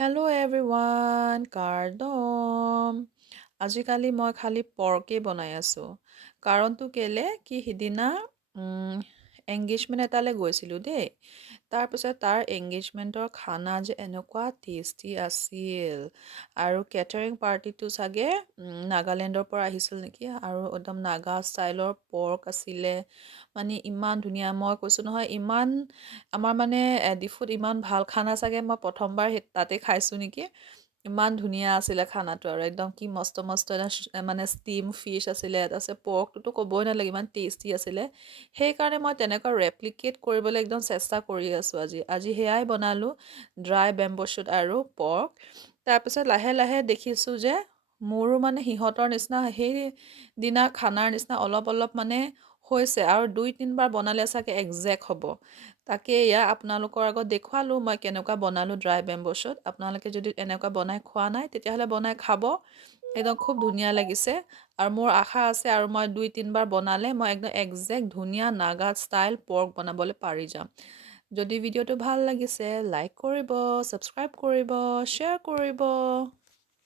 hello' everyone কাৰ্ডম আজিকালি মই খালি পৰ্কেই বনাই আছোঁ কাৰণটো কেলে কি সিদিনা এংগেজমেণ্ট এটালৈ গৈছিলোঁ দেই তাৰপিছত তাৰ এংগেজমেণ্টৰ খানা যে এনেকুৱা টেষ্টি আছিল আৰু কেটাৰিং পাৰ্টিটো চাগে নাগালেণ্ডৰ পৰা আহিছিল নেকি আৰু একদম নাগা ষ্টাইলৰ পৰ্ক আছিলে মানে ইমান ধুনীয়া মই কৈছোঁ নহয় ইমান আমাৰ মানে ডিফুত ইমান ভাল খানা চাগে মই প্ৰথমবাৰ তাতে খাইছোঁ নেকি ইমান ধুনীয়া আছিলে খানাটো আৰু একদম কি মস্ত মস্ত মানে ষ্টিম ফিছ আছিলে তাৰপিছত পৰ্কটোতো ক'বই নালাগে ইমান টেষ্টি আছিলে সেইকাৰণে মই তেনেকুৱা ৰেপ্লিকেট কৰিবলৈ একদম চেষ্টা কৰি আছোঁ আজি সেয়াই বনালোঁ ড্ৰাই বেম্বো শ্বুট আৰু পৰ্ক তাৰপিছত লাহে লাহে দেখিছোঁ যে মোৰো মানে সিহঁতৰ নিচিনা সেই দিনাৰ খানাৰ নিচিনা অলপ অলপ মানে হৈছে আৰু 2-3বাৰ বনালে চাগে একজেক্ট হ'ব তাকে এয়া আপোনালোকৰ আগত দেখুৱালোঁ মই কেনেকুৱা বনালোঁ ড্ৰাই বেম্বো শ্বুট আপোনালোকে যদি এনেকুৱা বনাই খোৱা নাই তেতিয়াহ'লে বনাই খাব একদম খুব ধুনীয়া লাগিছে আৰু মোৰ আশা আছে আৰু মই 2-3বাৰ বনালে মই একদম একজেক্ট ধুনীয়া নাগা ষ্টাইল পৰ্ক বনাবলৈ পাৰি যাম যদি ভিডিঅ'টো ভাল লাগিছে লাইক কৰিব ছাবস্ক্ৰাইব কৰিব শ্বেয়াৰ কৰিব